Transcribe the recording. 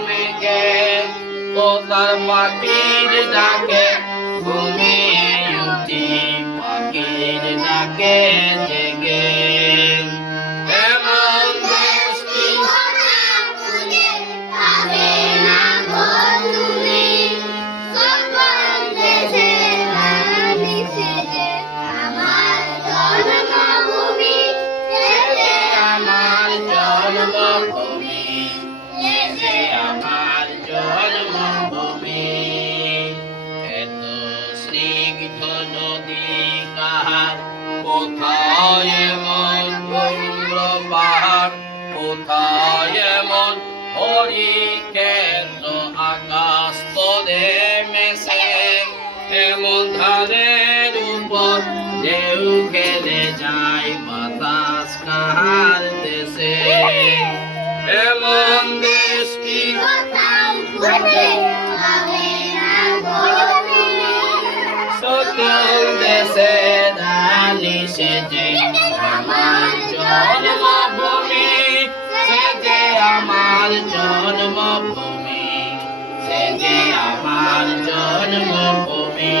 মেঘে কোথার পাখির ডাকে ঘুমিয়ে উঠি পাখির ডাকে জেগে এমন বৃষ্টি আমার জন্মভূমি আমার জন্মভূমি এত স্নিগ্ধ নদী কাহার কোথায় এমন গৌর পাহাড় কোথায় এমন হরিকেন্দ্র আকাশ তলে মেশে এমন ধানের উপর ঢেউ খেলে যায় বাতাস কাহার দেশে এমন দেশটি সকল দেশে নালিশে যে আমার জন্মভূমি সে যে আমার জন্মভূমি সে যে আমার জন্মভূমি